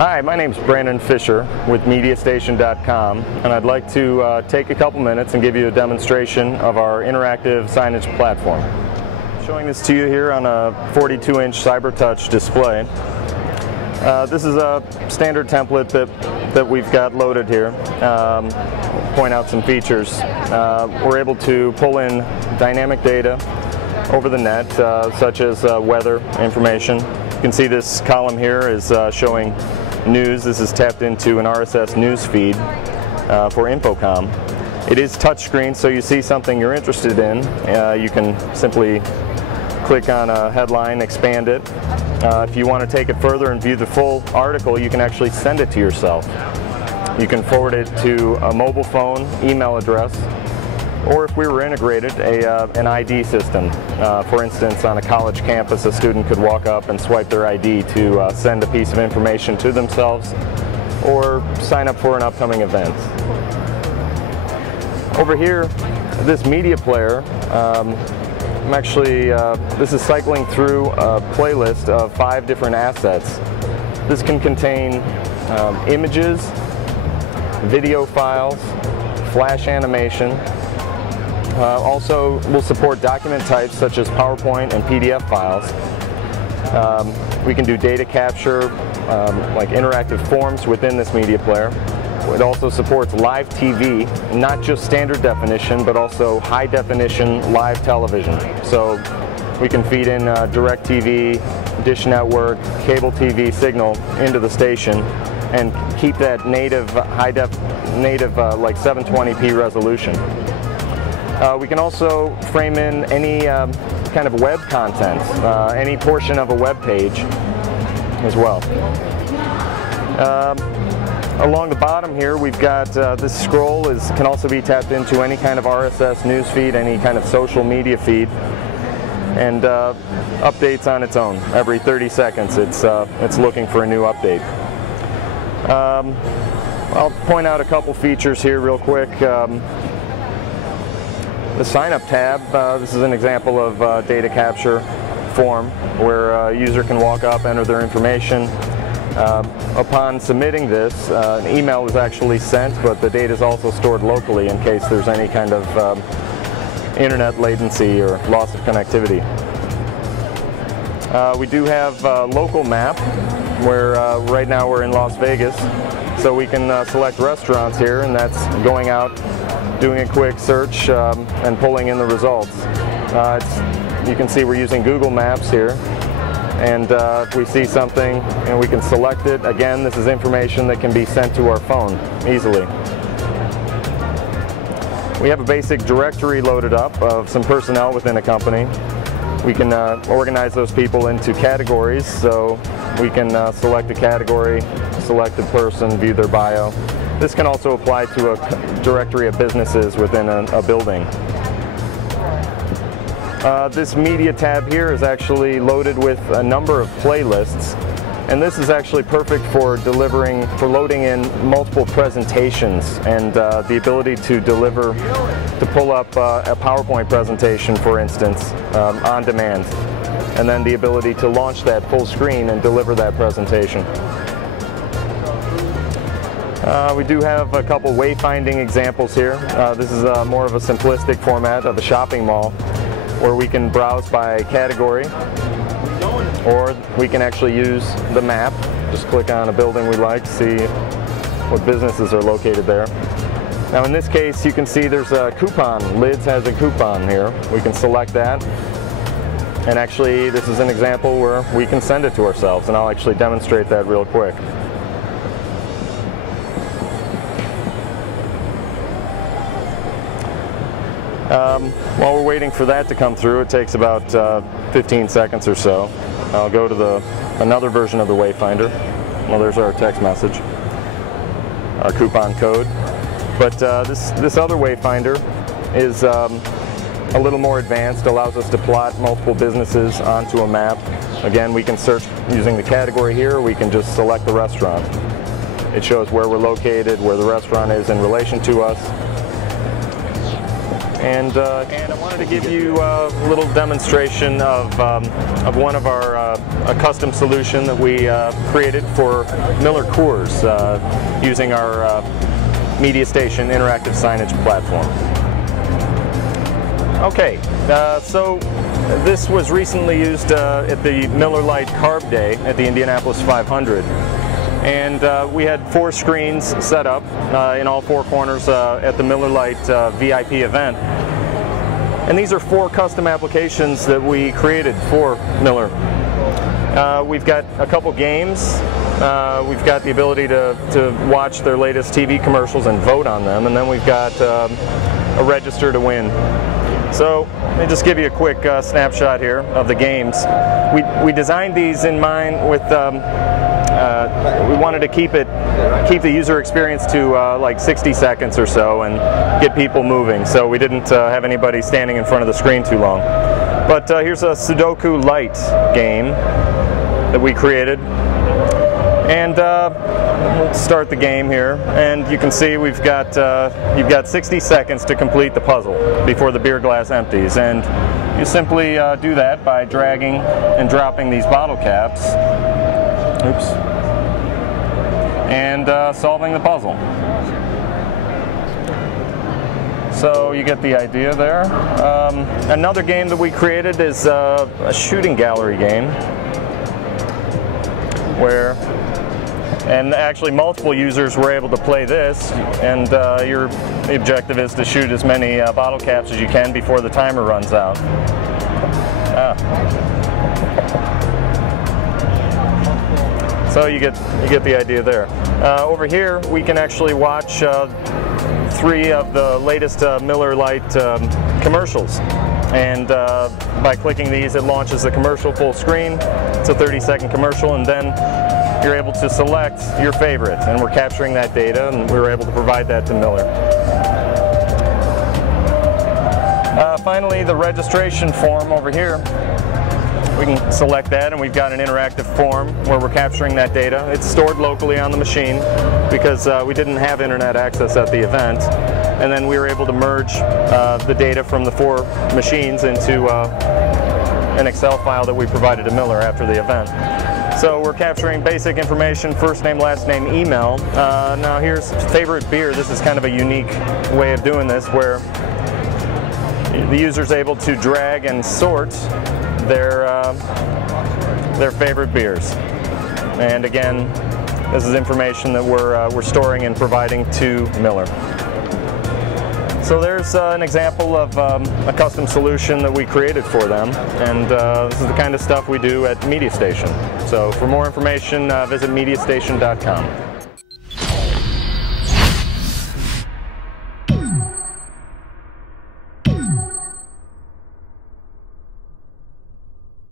Hi, my name is Brandon Fisher with MediaStation.com, and I'd like to take a couple minutes and give you a demonstration of our interactive signage platform. Showing this to you here on a 42-inch CyberTouch display. This is a standard template that we've got loaded here. Point out some features. We're able to pull in dynamic data over the net, such as weather information. You can see this column here is showing news. This is tapped into an RSS news feed for Infocomm. It is touchscreen, so you see something you're interested in. You can simply click on a headline, expand it. If you want to take it further and view the full article, you can actually send it to yourself. You can forward it to a mobile phone, email address, or if we were integrated, an ID system. For instance, on a college campus, a student could walk up and swipe their ID to send a piece of information to themselves or sign up for an upcoming event. Over here, this media player, this is cycling through a playlist of 5 different assets. This can contain images, video files, flash animation. Also will support document types such as PowerPoint and PDF files. We can do data capture, like interactive forms within this media player. It also supports live TV, not just standard definition, but also high definition live television. So we can feed in DirecTV, Dish Network, cable TV signal into the station and keep that native like 720p resolution. We can also frame in any kind of web content, any portion of a web page as well. Along the bottom here, we've got this scroll can also be tapped into any kind of RSS news feed, any kind of social media feed, and updates on its own. Every 30 seconds, it's looking for a new update. I'll point out a couple features here real quick. The sign-up tab, this is an example of data capture form where a user can walk up, enter their information. Upon submitting this, an email is actually sent, but the data is also stored locally in case there's any kind of internet latency or loss of connectivity. We do have a local map where right now we're in Las Vegas, so we can select restaurants here, and that's going out, doing a quick search and pulling in the results. You can see we're using Google Maps here, and if we see something and we can select it, again, this is information that can be sent to our phone easily. We have a basic directory loaded up of some personnel within a company. We can organize those people into categories, so we can select a category, select a person, view their bio. This can also apply to a directory of businesses within a building. This media tab here is actually loaded with a number of playlists, and this is actually perfect for loading in multiple presentations and the ability to pull up a PowerPoint presentation, for instance, on demand, and then the ability to launch that full screen and deliver that presentation. We do have a couple wayfinding examples here. This is more of a simplistic format of a shopping mall where we can browse by category, or we can actually use the map. Just click on a building we like, see what businesses are located there. Now in this case, you can see there's a coupon. Lids has a coupon here. We can select that, and actually this is an example where we can send it to ourselves, and I'll actually demonstrate that real quick. While we're waiting for that to come through, it takes about 15 seconds or so. I'll go to another version of the Wayfinder. Well, there's our text message, our coupon code. But this other Wayfinder is a little more advanced, allows us to plot multiple businesses onto a map. Again, we can search using the category here, or we can just select the restaurant. It shows where we're located, where the restaurant is in relation to us. and I wanted to give you a little demonstration of one of our a custom solution that we created for Miller Coors using our Media Station interactive signage platform. Okay, so this was recently used at the Miller Lite Carb Day at the Indianapolis 500. And we had 4 screens set up in all 4 corners at the Miller Lite VIP event. And these are 4 custom applications that we created for Miller. We've got a couple games. We've got the ability to watch their latest TV commercials and vote on them. And then we've got a register to win. So let me just give you a quick snapshot here of the games. We designed these in mind with we wanted to keep the user experience to like 60 seconds or so and get people moving. So we didn't have anybody standing in front of the screen too long. But here's a Sudoku Lite game that we created. And we'll start the game here, and you can see you've got 60 seconds to complete the puzzle before the beer glass empties. And you simply do that by dragging and dropping these bottle caps. Oops. And solving the puzzle. So you get the idea there. Another game that we created is a shooting gallery game, where actually multiple users were able to play this, and the objective is to shoot as many bottle caps as you can before the timer runs out. So you get the idea there. Over here we can actually watch 3 of the latest Miller Lite commercials. And by clicking these, it launches the commercial full screen. It's a 30-second commercial, and then you're able to select your favorite. And we're capturing that data, and we were able to provide that to Miller. Finally, the registration form over here. We can select that, and we've got an interactive form where we're capturing that data. It's stored locally on the machine because we didn't have internet access at the event. And then we were able to merge the data from the 4 machines into an Excel file that we provided to Miller after the event. So we're capturing basic information: first name, last name, email. Now here's favorite beer. This is kind of a unique way of doing this, where the user's able to drag and sort their favorite beers. And again, this is information that we're storing and providing to Miller. So there's an example of a custom solution that we created for them, and this is the kind of stuff we do at Media Station. So for more information, visit mediastation.com.